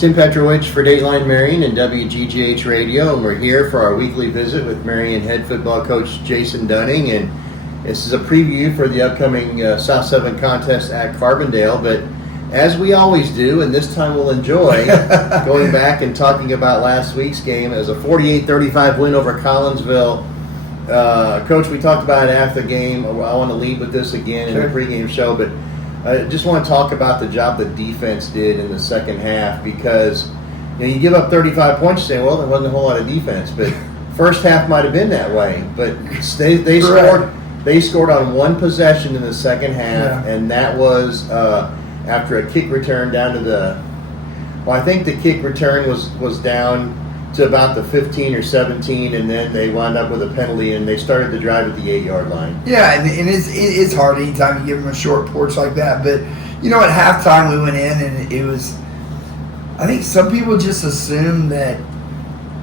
Tim Petrowich for Dateline Marion and WGGH Radio, and we're here for our weekly visit with Marion head football coach Jason Dunning, and this is a preview for the upcoming South 7 contest at Carbondale. But as we always do, and this time we'll enjoy going back and talking about last week's game as a 48-35 win over Collinsville. Coach, we talked about it after the game. I want to lead with this again in the pregame show, but I just want to talk about the job the defense did in the second half, because you give up 35 points, you say, well, there wasn't a whole lot of defense, but first half might have been that way. But they scored on one possession in the second half, and that was after a kick return down to I think the kick return was down to about the 15 or 17, and then they wound up with a penalty, and they started the drive at the 8-yard line. Yeah, and it's hard anytime you give them a short porch like that. But, at halftime we went in, and it was – I think some people just assume that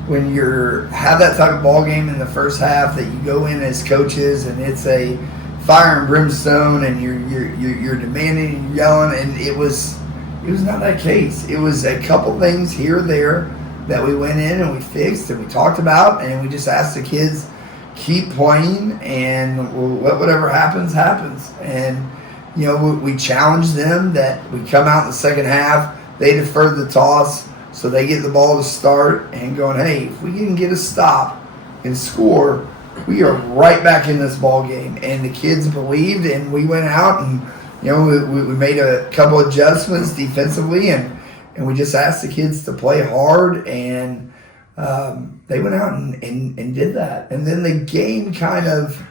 when you have that type of ball game in the first half that you go in as coaches and it's a fire and brimstone and you're demanding and yelling, and it was not that case. It was a couple things here or there that we went in and we fixed and we talked about, and we just asked the kids, keep playing, and whatever happens, happens. And, we challenged them that we come out in the second half, they deferred the toss, so they get the ball to start, and going, hey, if we can get a stop and score, we are right back in this ball game. And the kids believed, and we went out and, we made a couple adjustments defensively, and we just asked the kids to play hard, and they went out and did that. And then the game kind of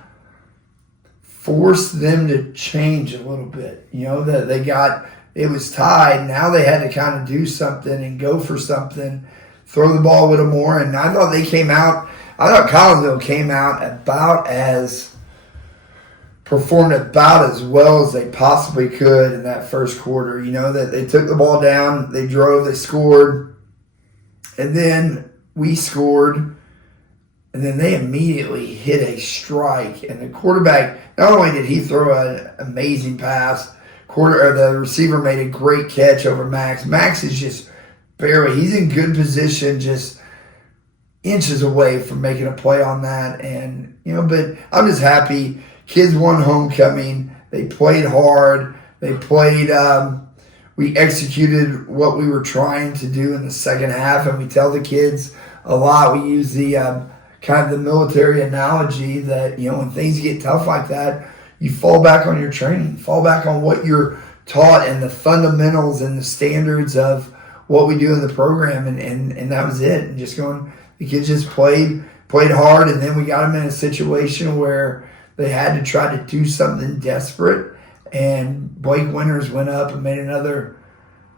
forced them to change a little bit. That it was tied. Now they had to kind of do something and go for something, throw the ball a little more. And I thought Collinsville came out performed about as well as they possibly could in that first quarter. That they took the ball down, they drove, they scored, and then we scored, and then they immediately hit a strike. And the quarterback, not only did he throw an amazing pass, the receiver made a great catch over Max. Max is just he's in good position, just inches away from making a play on that. And, but I'm just happy. Kids won homecoming. They played hard. We executed what we were trying to do in the second half, and we tell the kids a lot. We use the kind of the military analogy that, when things get tough like that, you fall back on your training, fall back on what you're taught and the fundamentals and the standards of what we do in the program, and that was it. And just the kids just played hard, and then we got them in a situation where they had to try to do something desperate, and Blake Winters went up and made another.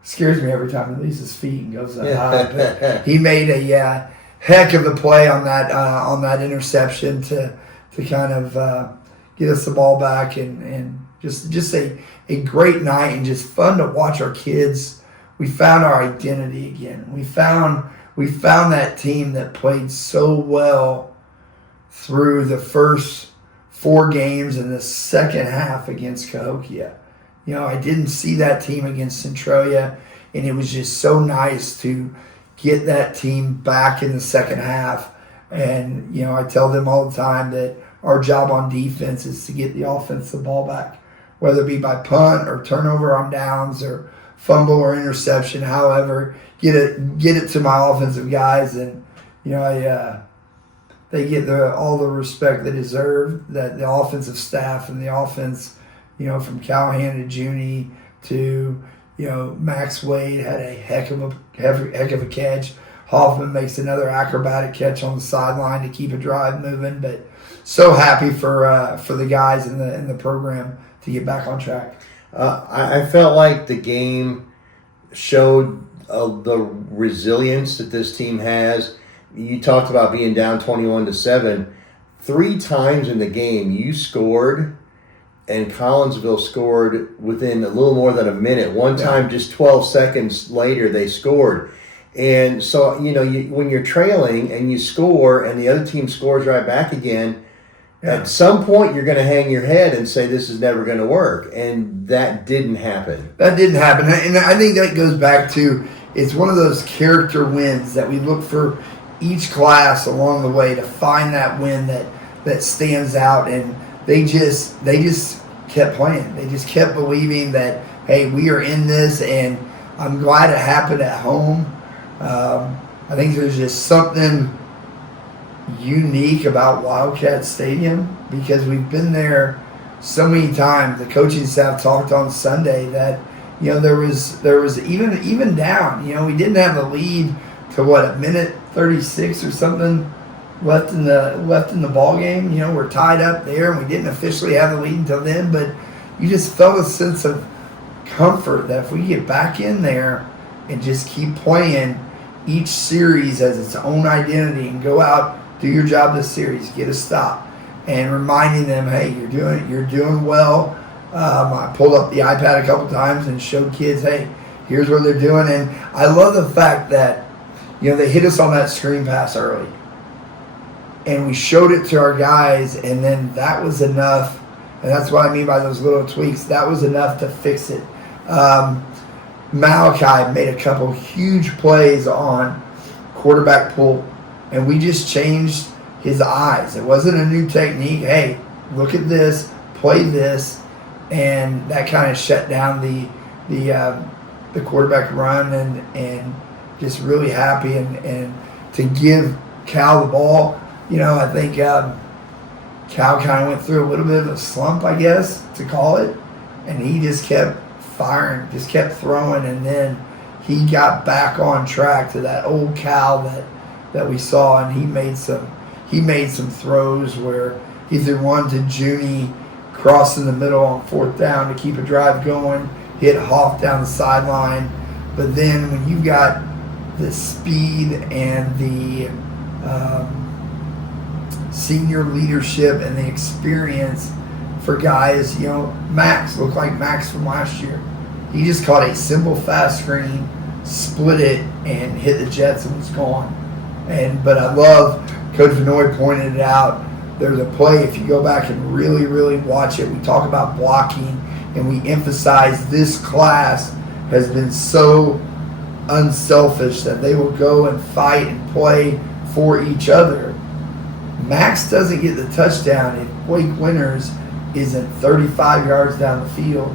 Scares me every time he leaves his feet and goes up high. But he made a heck of a play on that interception to kind of get us the ball back, and just a great night, and just fun to watch our kids. We found our identity again. We found that team that played so well through the first 4 games in the second half against Cahokia. I didn't see that team against Centralia, and it was just so nice to get that team back in the second half. And, I tell them all the time that our job on defense is to get the offense the ball back, whether it be by punt or turnover on downs or fumble or interception, however, get it to my offensive guys. And, they get all the respect they deserve, that the offensive staff and the offense, from Callahan to Junie to, Max Wade had a heck of a catch. Hoffman makes another acrobatic catch on the sideline to keep a drive moving. But so happy for the guys in the program to get back on track. I felt like the game showed the resilience that this team has. You talked about being down 21-7. 3 times in the game you scored, and Collinsville scored within a little more than a minute. One time, just 12 seconds later, they scored. And so, when you're trailing and you score and the other team scores right back again, at some point you're going to hang your head and say this is never going to work. And that didn't happen. And I think that goes back to, it's one of those character wins that we look for each class along the way to find that win that stands out. And they just kept playing. They just kept believing that, hey, we are in this, and I'm glad it happened at home. I think there's just something unique about Wildcat Stadium because we've been there so many times. The coaching staff talked on Sunday that, you know, there was even down. You know, we didn't have the lead to a minute 36 or something left in the ball game. You know, we're tied up there, and we didn't officially have the lead until then. But you just felt a sense of comfort that if we get back in there and just keep playing, each series has its own identity, and go out, do your job this series, get a stop, and reminding them, hey, you're doing well. I pulled up the iPad a couple times and showed kids, hey, here's what they're doing. And I love the fact that, you know, they hit us on that screen pass early, and we showed it to our guys, and then that was enough. And that's what I mean by those little tweaks. That was enough to fix it. Malachi made a couple huge plays on quarterback pull, and we just changed his eyes. It wasn't a new technique. Hey, look at this, play this, and that kind of shut down the quarterback run, and just really happy and to give Cal the ball. You know, I think Cal kind of went through a little bit of a slump, I guess, to call it, and he just kept firing, just kept throwing, and then he got back on track to that old Cal that we saw, and he made some throws where he threw one to Junie, crossing the middle on fourth down to keep a drive going, hit Hoff down the sideline. But then when you got the speed and the senior leadership and the experience for guys, you know, Max looked like Max from last year. He just caught a simple fast screen, split it, and hit the Jets and was gone. But I love, Coach Vinoy pointed it out, there's a play, if you go back and really, really watch it, we talk about blocking, and we emphasize this class has been so unselfish that they will go and fight and play for each other. Max doesn't get the touchdown if Blake Winters isn't 35 yards down the field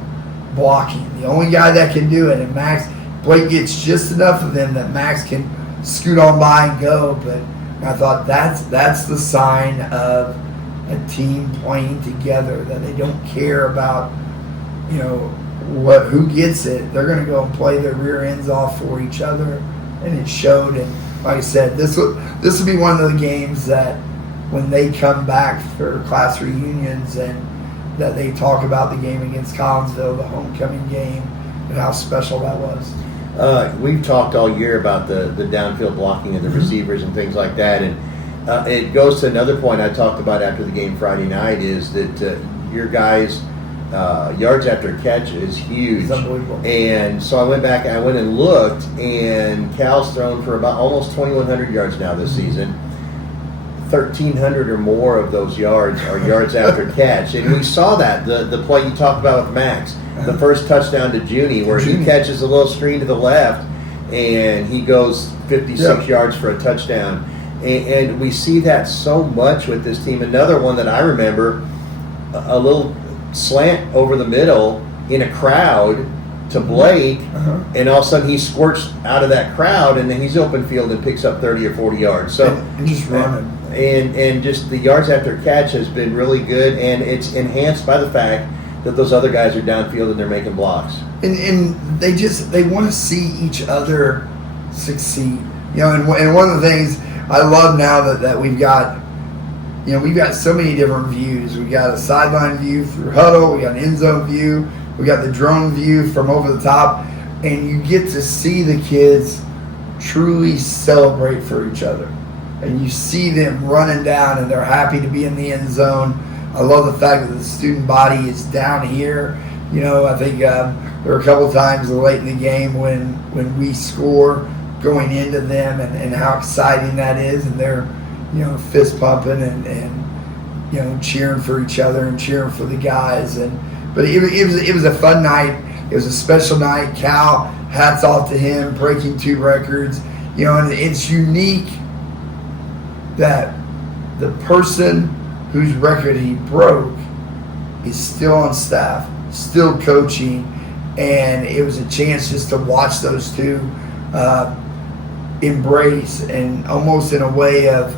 blocking. The only guy that can do it, and Blake gets just enough of them that Max can scoot on by and go. But I thought that's the sign of a team playing together, that they don't care about, you know, who gets it. They're going to go and play their rear ends off for each other, and it showed. And like I said, this will be one of the games that when they come back for class reunions and that they talk about the game against Collinsville, the homecoming game, and how special that was. We've talked all year about the downfield blocking of the receivers and things like that, and it goes to another point I talked about after the game Friday night, is that your guys' yards after catch is huge. It's unbelievable. And so I went and looked, and Cal's thrown for about almost 2,100 yards now this season. 1,300 or more of those yards are yards after catch. And we saw that, the play you talked about with Max, the first touchdown to Junie, where he catches a little screen to the left, and he goes 56 yards for a touchdown. And we see that so much with this team. Another one that I remember, a little slant over the middle in a crowd to Blake, and all of a sudden he squirts out of that crowd, and then he's open field and picks up 30 or 40 yards. So and just running. And just the yards after catch has been really good, and it's enhanced by the fact that those other guys are downfield and they're making blocks. And they want to see each other succeed. You know, and one of the things I love now that we've got, you know, we've got so many different views. We got a sideline view through huddle, we got an end zone view, we got the drone view from over the top, and you get to see the kids truly celebrate for each other. And you see them running down, and they're happy to be in the end zone. I love the fact that the student body is down here. You know, I think there were a couple times late in the game when we score going into them, and how exciting that is, and they're, you know, fist pumping and you know, cheering for each other and cheering for the guys. But it was a fun night. It was a special night. Cal hats off to him, breaking 2 records. And it's unique that the person whose record he broke is still on staff, still coaching, and it was a chance just to watch those 2 embrace, and almost in a way of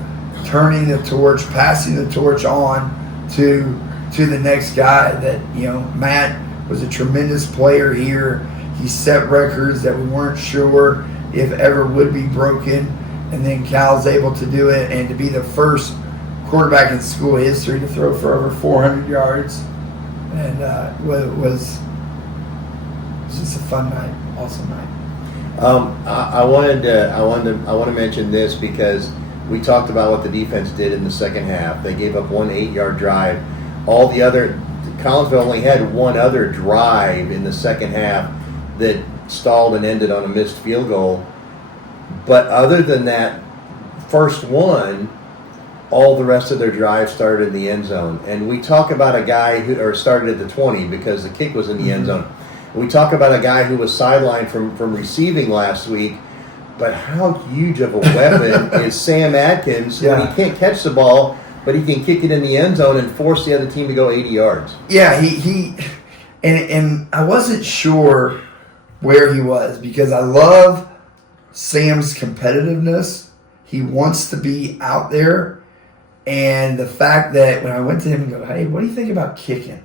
turning the torch, passing the torch on to the next guy. That Matt was a tremendous player here. He set records that we weren't sure if ever would be broken, and then Cal's able to do it, and to be the first quarterback in school history to throw for over 400 yards, and was just a fun night, awesome night. I want to mention this because we talked about what the defense did in the second half. They gave up 1 8-yard drive. Collinsville only had one other drive in the second half that stalled and ended on a missed field goal. But other than that first one, all the rest of their drives started in the end zone. And we talk about a guy who started at the 20 because the kick was in the end zone. We talk about a guy who was sidelined from receiving last week, but how huge of a weapon is Sam Atkins when he can't catch the ball, but he can kick it in the end zone and force the other team to go 80 yards. Yeah, and I wasn't sure where he was, because I love Sam's competitiveness. He wants to be out there, and the fact that when I went to him and go, hey, what do you think about kicking?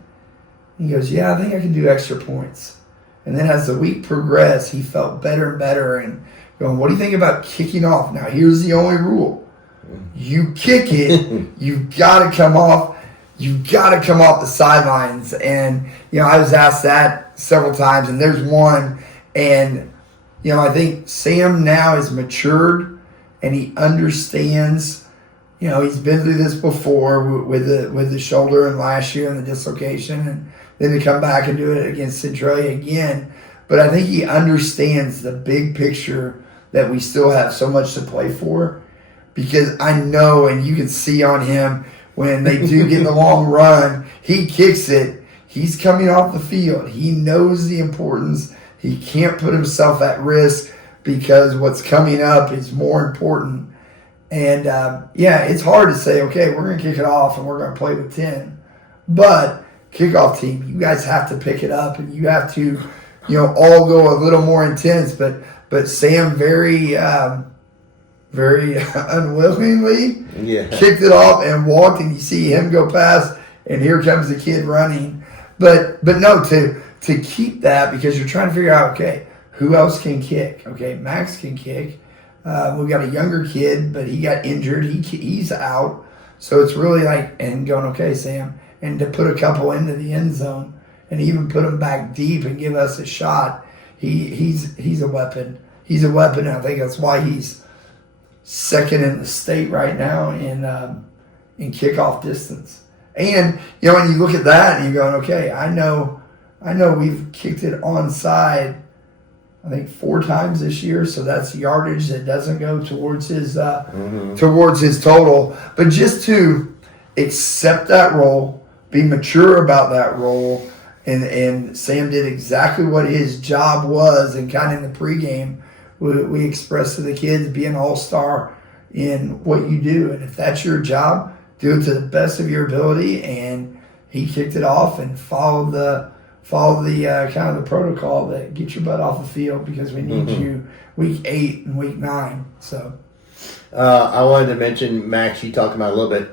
He goes, yeah, I think I can do extra points. And then as the week progressed, he felt better and better, and going, what do you think about kicking off? Now, here's the only rule. You kick it, you've got to come off. You've got to come off the sidelines. And, I was asked that several times, and there's one. And, I think Sam now has matured, and he understands, he's been through this before with the shoulder and last year and the dislocation, and then to come back and do it against Centralia again. But I think he understands the big picture, that we still have so much to play for. Because I know, and you can see on him, when they do get the long run, he kicks it, he's coming off the field. He knows the importance. He can't put himself at risk, because what's coming up is more important. And, it's hard to say, okay, we're going to kick it off and we're going to play with 10. But kickoff team, you guys have to pick it up, and you have to, all go a little more intense. But Sam very unwillingly kicked it off and walked, and you see him go past, and here comes the kid running. But no, to keep that, because you're trying to figure out, okay, who else can kick? Okay, Max can kick. We've got a younger kid, but he got injured. He's out. So it's really and going, okay, Sam, and to put a couple into the end zone and even put them back deep and give us a shot. He's a weapon. He's a weapon, and I think that's why he's second in the state right now in kickoff distance. And when you look at that and you're going, okay, I know we've kicked it onside, I think 4 times this year, so that's yardage that doesn't go towards his total. But just to accept that role, be mature about that role, and Sam did exactly what his job was, and kind of in the pregame, we expressed to the kids, be an all-star in what you do. And if that's your job, do it to the best of your ability. And he kicked it off and followed the kind of the protocol that get your butt off the field, because we need you week 8 and week 9. So I wanted to mention Max. You talked about a little bit.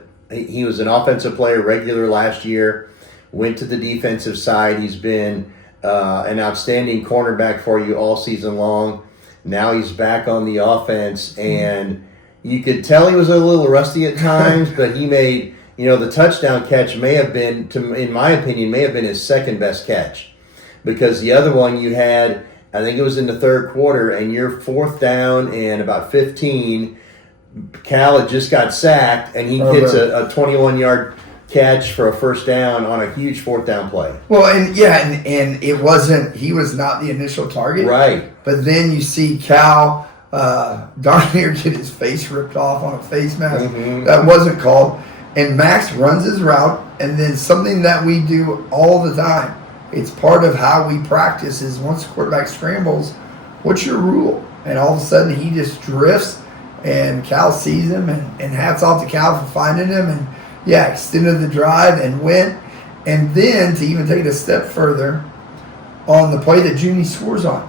He was an offensive player, regular last year, went to the defensive side. He's been an outstanding cornerback for you all season long. Now he's back on the offense, and you could tell he was a little rusty at times, but he made, the touchdown catch may have been, in my opinion, his second best catch, because the other one you had, I think it was in the third quarter, and you're 4th down and about 15. Cal had just got sacked, and he hits a 21-yard catch for a first down on a huge 4th down play. Well, and it wasn't, he was not the initial target. Right. But then you see Cal darn near get his face ripped off on a face mask. That wasn't called. And Max runs his route, and then something that we do all the time, it's part of how we practice, is once the quarterback scrambles, what's your rule? And all of a sudden he just drifts, and Cal sees him, and hats off to Cal for finding him, and extended the drive and went. And then to even take it a step further, on the play that Junie scores on,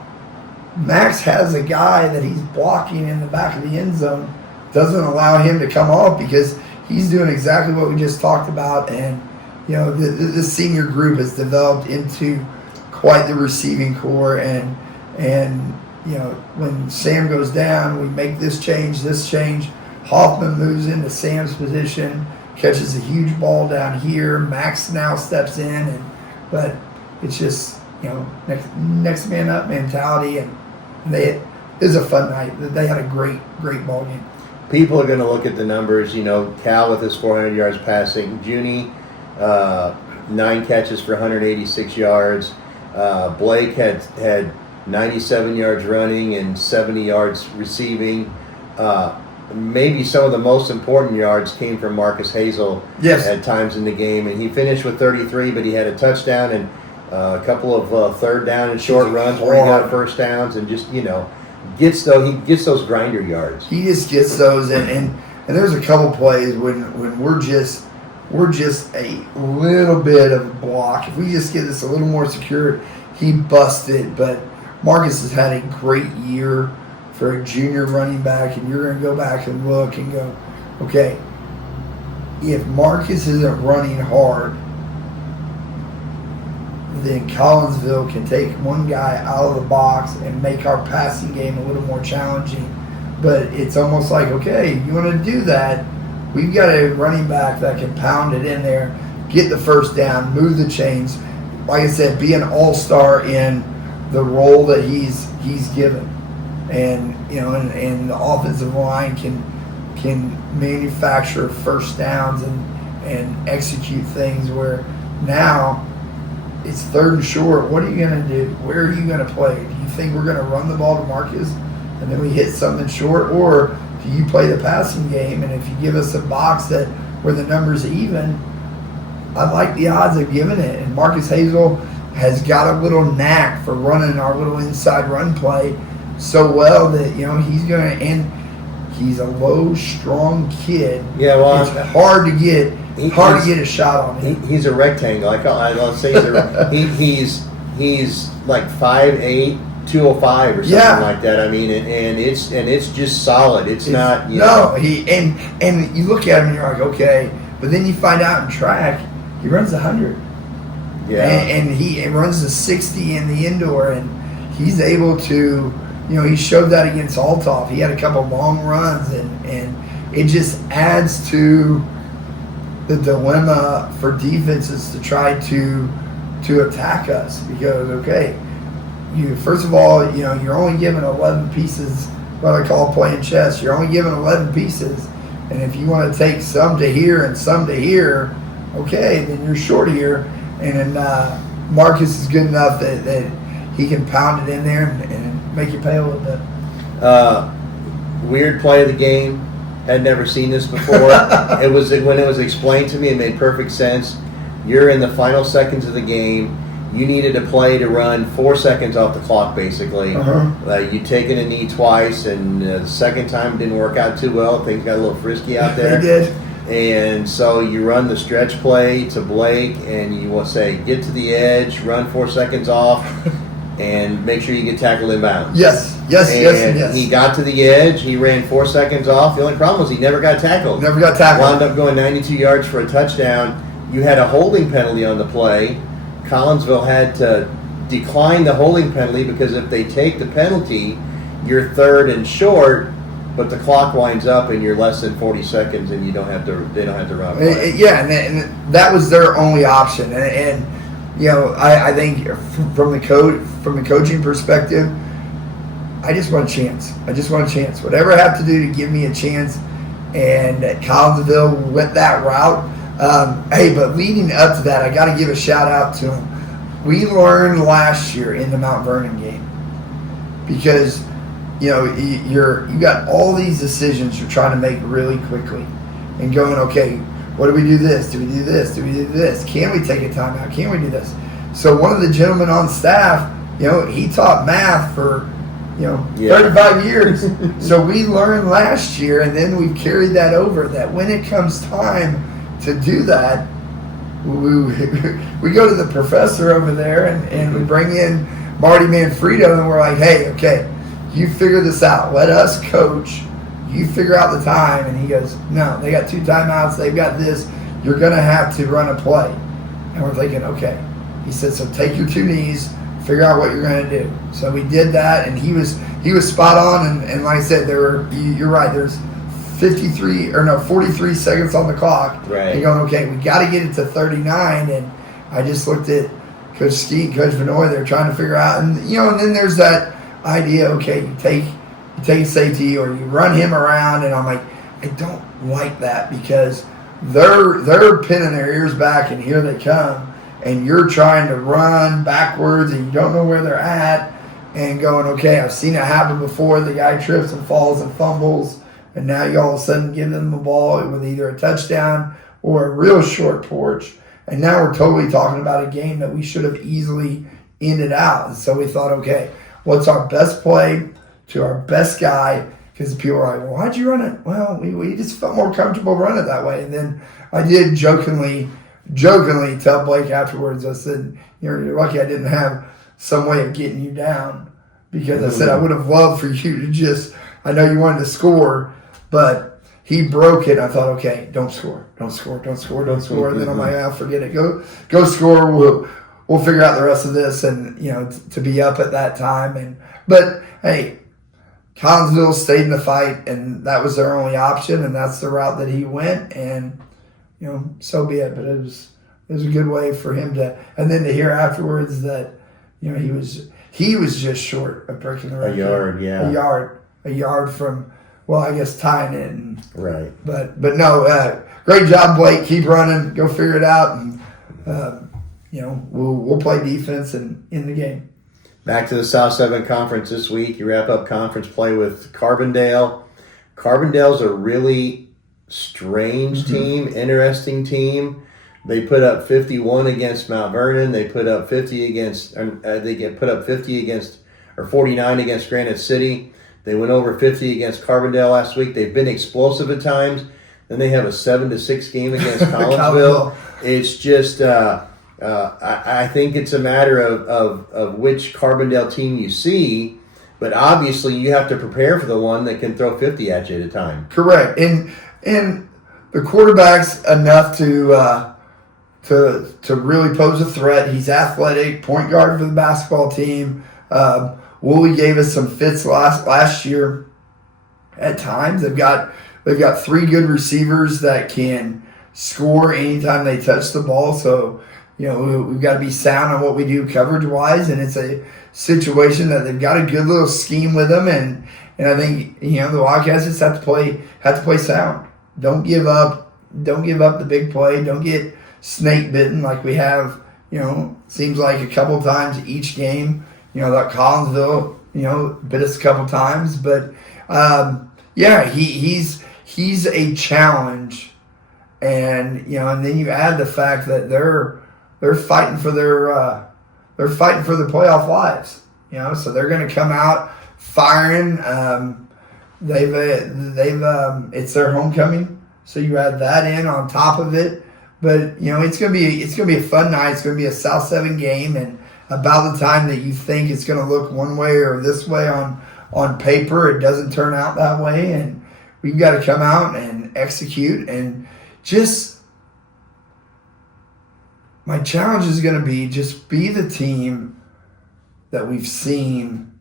Max has a guy that he's blocking in the back of the end zone, doesn't allow him to come off because he's doing exactly what we just talked about. And this senior group has developed into quite the receiving core. And when Sam goes down, we make this change. Hoffman moves into Sam's position, catches a huge ball down here. Max now steps in, but it's just next man up mentality, and it was a fun night. They had a great ball game. People are going to look at the numbers. Cal with his 400 yards passing, Junie 9 catches for 186 yards. Blake had 97 yards running and 70 yards receiving. Maybe some of the most important yards came from Marcus Hazel at times in the game, and he finished with 33, but he had a touchdown and a couple of third down and short runs where he got first downs, and just he gets those grinder yards. He just gets those, and there's a couple plays when we're just a little bit of a block. If we just get this a little more secure, he busted. But Marcus has had a great year for a junior running back, and you're going to go back and look and go, okay, if Marcus isn't running hard, then Collinsville can take one guy out of the box and make our passing game a little more challenging. But it's almost like, okay, you want to do that, we've got a running back that can pound it in there, get the first down, move the chains. Like I said, be an all-star in the role that he's given. And and the offensive line can manufacture first downs and execute things where now it's third and short. What are you going to do? Where are you going to play? Do you think we're going to run the ball to Marcus and then we hit something short, or do you play the passing game? And if you give us a box where the number's even, I like the odds of giving it. And Marcus Hazel has got a little knack for running our little inside run play so well that he's going to, and he's a low, strong kid. Yeah, well, it's hard to get a shot on him. He's a rectangle. I'll say he's like 5'8", 205 or something like that. I mean, and it's just solid. It's not. And you look at him and you're like, okay, but then you find out in track he runs 100. Yeah, and he runs the 60 in the indoor, and he's able to. He showed that against Althoff. He had a couple long runs, and it just adds to the dilemma for defenses to try to attack us. Because, okay, first of all, you're only given 11 pieces, what I call playing chess. You're only given 11 pieces, and if you want to take some to here and some to here, okay, then you're short here. And Marcus is good enough that he can pound it in there and make you pay a little bit. Weird play of the game. Had never seen this before. When it was explained to me, it made perfect sense. You're in the final seconds of the game. You needed a play to run 4 seconds off the clock, basically. You taken a knee twice, and the second time didn't work out too well. Things got a little frisky out there. They did. And so you run the stretch play to Blake, and you will say, get to the edge, run 4 seconds off, and make sure you get tackled inbounds. Yes. He got to the edge. He ran 4 seconds off. The only problem was he never got tackled. Wound up going 92 yards for a touchdown. You had a holding penalty on the play. Collinsville had to decline the holding penalty because if they take the penalty, you're third and short, but the clock winds up and you're less than 40 seconds and they don't have to run. And that was their only option. And I think from the coaching perspective, I just want a chance. Whatever I have to do to give me a chance. And Collinsville went that route. But leading up to that, I got to give a shout out to him. We learned last year in the Mount Vernon game because you got all these decisions you're trying to make really quickly, and going, okay, what do we do this? Do we do this? Do we do this? Can we take a timeout? Can we do this? So one of the gentlemen on staff, he taught math for 35 years. So we learned last year, and then we carried that over, that when it comes time to do that, we go to the professor over there and we bring in Marty Manfredo, and we're like, hey, okay, you figure this out. Let us coach. You figure out the time. And he goes, no, they got 2 timeouts. They've got this. You're going to have to run a play. And we're thinking, okay. He said, so take your 2 knees, figure out what you're going to do. So we did that, and he was spot on. And like I said, you're right, there's 43 seconds on the clock. Right. You're going, okay, we got to get it to 39. And I just looked at Coach Skeet, Coach Vanoy. They're trying to figure out, and and then there's that idea. Okay, you take a safety or you run him around, and I'm like, I don't like that because they're pinning their ears back, and here they come, and you're trying to run backwards, and you don't know where they're at, and going, okay, I've seen it happen before. The guy trips and falls and fumbles. And now you all of a sudden give them the ball with either a touchdown or a real short porch. And now we're totally talking about a game that we should have easily ended out. And so we thought, okay, what's our best play to our best guy? Because people are like, well, why'd you run it? Well, we just felt more comfortable running it that way. And then I did jokingly tell Blake afterwards, I said, you're lucky I didn't have some way of getting you down. Because I said I would have loved for you to just, I know you wanted to score, but he broke it. I thought, okay, don't score. And then I'm like, oh, forget it. Go score. We'll figure out the rest of this. And to be up at that time. But hey, Collinsville stayed in the fight, and that was their only option, and that's the route that he went. And so be it. But it was a good way for him to, and then to hear afterwards that he was just short of breaking the record. A yard from. Well, I guess tying it. Right. But no, great job, Blake. Keep running. Go figure it out. And, we'll play defense and in the game. Back to the South 7 Conference this week. You wrap up conference play with Carbondale. Carbondale's a really strange team, interesting team. They put up 51 against Mount Vernon. They put up 50 against, or 49 against Granite City. They went over 50 against Carbondale last week. They've been explosive at times. Then they have a 7-6 game against Collinsville. It's just, I think it's a matter of which Carbondale team you see. But obviously, you have to prepare for the one that can throw 50 at you at a time. Correct, and the quarterback's enough to really pose a threat. He's athletic, point guard for the basketball team. Woolley gave us some fits last year. At times, they've got 3 good receivers that can score anytime they touch the ball. So, we've got to be sound on what we do coverage-wise, and it's a situation that they've got a good little scheme with them. And I think the Wildcats just have to play sound. Don't give up the big play. Don't get snake bitten like we have. Seems like a couple times each game. That Collinsville, bit us a couple times, but he's a challenge, and and then you add the fact that they're fighting for their playoff lives, so they're going to come out firing. They've it's their homecoming, so you add that in on top of it, but it's gonna be a fun night. It's gonna be a South 7 game, and about the time that you think it's going to look one way or this way on paper, it doesn't turn out that way, and we've got to come out and execute. And just my challenge is going to be just be the team that we've seen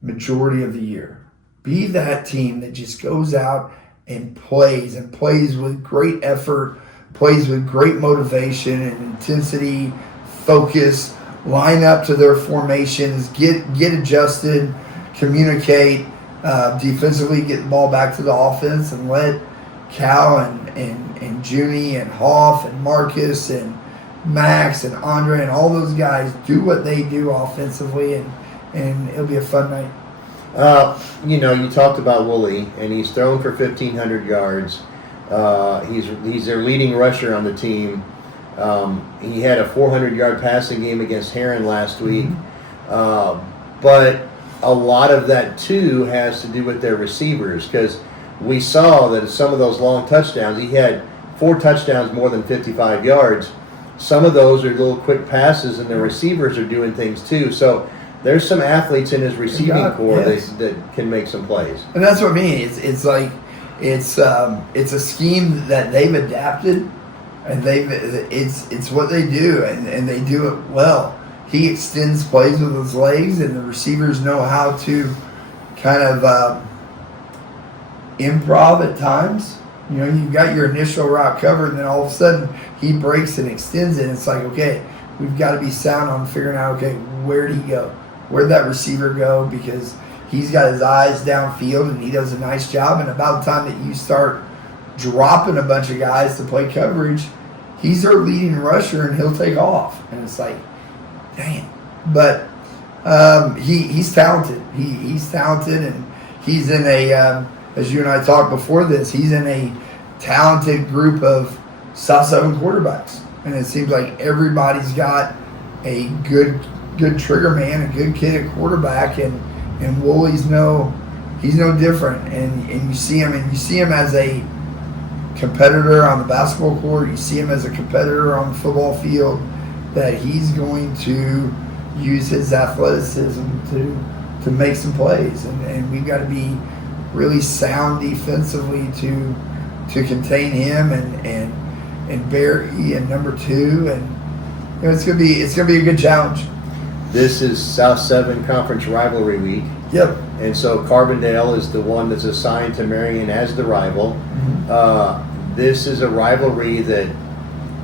majority of the year. Be that team that just goes out and plays with great effort, plays with great motivation and intensity, focus, line up to their formations, get adjusted, communicate, defensively get the ball back to the offense, and let Cal and Junie and Hoff and Marcus and Max and Andre and all those guys do what they do offensively, and it'll be a fun night. You talked about Woolley, and he's thrown for 1,500 yards. He's their leading rusher on the team. He had a 400-yard passing game against Heron last week. But a lot of that too has to do with their receivers, because we saw that some of those long touchdowns, he had 4 touchdowns more than 55 yards. Some of those are little quick passes, and the receivers are doing things too. So there's some athletes in his receiving core that can make some plays. And that's what I mean. It's like it's a scheme that they've adapted, and it's what they do, and they do it well. He extends plays with his legs, and the receivers know how to kind of improv at times. You know, you've got your initial route covered, and then all of a sudden he breaks and extends it. And it's like, okay, we've got to be sound on figuring out, okay, where did he go? Where'd that receiver go? Because he's got his eyes downfield, and he does a nice job. And about the time that you start dropping a bunch of guys to play coverage, he's their leading rusher, and he'll take off. And it's like, dang. But he's talented. He's talented, and he's in a, as you and I talked before this, he's in a talented group of South 7 quarterbacks. And it seems like everybody's got a good trigger man, a good kid at quarterback, and Wooley's he's no different. And you see him as a competitor on the basketball court, you see him as a competitor on the football field, that he's going to use his athleticism to make some plays. And we've got to be really sound defensively to contain him and Barry and number 2, and you know, it's gonna be a good challenge. This is South 7 Conference Rivalry Week. Yep. And so Carbondale is the one that's assigned to Marion as the rival. Mm-hmm. This is a rivalry that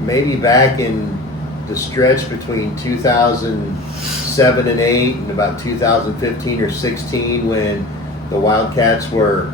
maybe back in the stretch between 2007 and 8 and about 2015 or 16, when the Wildcats were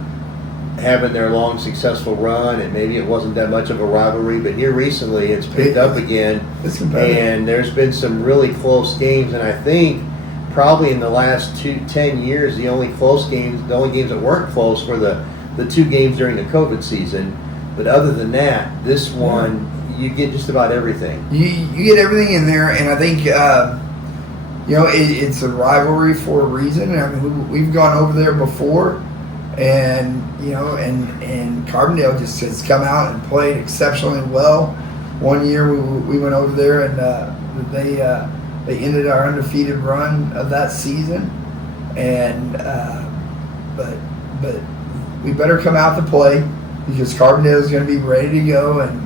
having their long successful run, and maybe it wasn't that much of a rivalry, but here recently it's picked up again, and there's been some really close games. And I think probably in the last 10 years, the only games that weren't close were the 2 games during the COVID season. But other than that, this one, you get just about everything. You get everything in there, and I think it's a rivalry for a reason. I mean, we've gone over there before, and and Carbondale just has come out and played exceptionally well. One year we went over there, and they ended our undefeated run of that season, and but we better come out to play, because Carbondale is going to be ready to go, and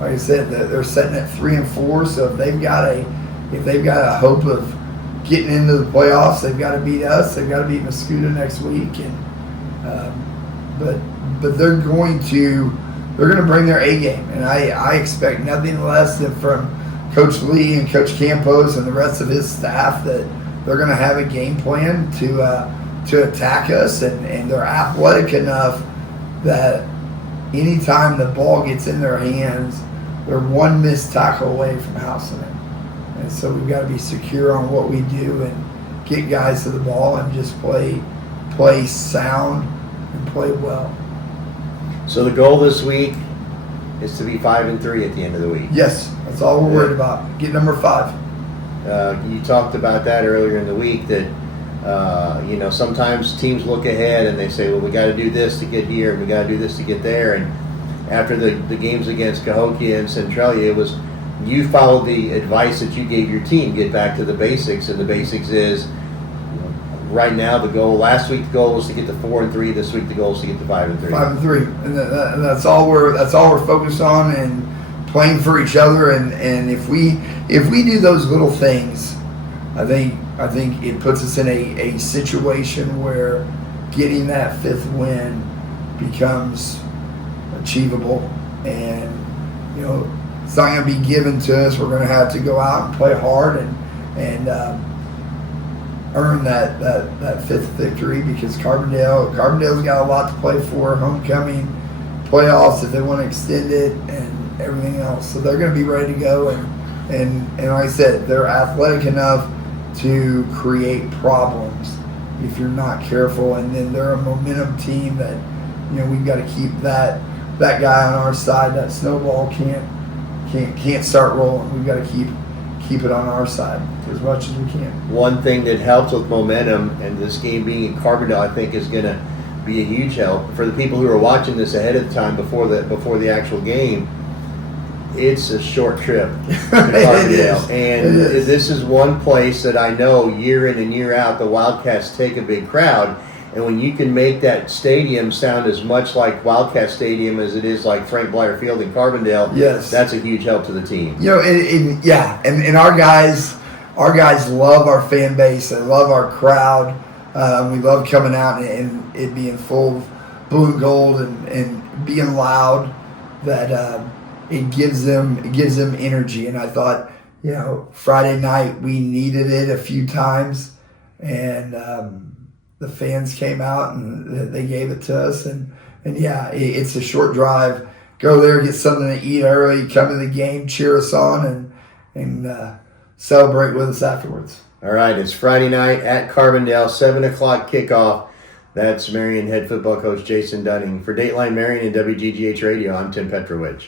like I said, they're sitting at 3-4. So if they've got a hope of getting into the playoffs, they've got to beat us. They've got to beat Muscuda next week, and but they're going to bring their A game, and I expect nothing less than from Coach Lee and Coach Campos and the rest of his staff that they're going to have a game plan to attack us, and they're athletic enough that anytime the ball gets in their hands, they're one missed tackle away from housing it. And so we've got to be secure on what we do and get guys to the ball and just play sound and play well. So the goal this week is to be 5-3 at the end of the week. Yes, that's all we're worried about. Get number 5. You talked about that earlier in the week, that sometimes teams look ahead and they say, well, we got to do this to get here, and we got to do this to get there. And after the games against Cahokia and Centralia, you followed the advice that you gave your team: get back to the basics. And the basics is, right now, the goal. Last week the goal was to get to 4-3. This week the goal is to get to 5-3. 5-3, and that's all we're focused on, and playing for each other. And if we do those little things, I think it puts us in a situation where getting that 5th win becomes achievable. And it's not going to be given to us. We're going to have to go out and play hard and earn that 5th victory, because Carbondale's got a lot to play for. Homecoming, playoffs if they want to extend it, and everything else. So they're going to be ready to go. And like I said, they're athletic enough to create problems if you're not careful. And then they're a momentum team that we've got to keep that guy on our side. That snowball can't start rolling. We've got to keep keep it on our side as much as we can. One thing that helps with momentum, and this game being in Carbondale, I think is going to be a huge help for the people who are watching this ahead of time before the actual game. It's a short trip to Carbondale, and this is one place that I know year in and year out the Wildcats take a big crowd. And when you can make that stadium sound as much like Wildcat Stadium as it is like Frank Blair Field in Carbondale, yes, that's a huge help to the team. You know, and our guys love our fan base. They love our crowd. We love coming out and it being full of blue and gold and being loud. That it gives them energy. And I thought, you know, Friday night we needed it a few times, and the fans came out and they gave it to us. And yeah, it's a short drive. Go there, get something to eat early, come to the game, cheer us on, and celebrate with us afterwards. All right, it's Friday night at Carbondale, 7 o'clock kickoff. That's Marion head football coach Jason Dunning. For Dateline Marion and WGGH Radio, I'm Tim Petrowich.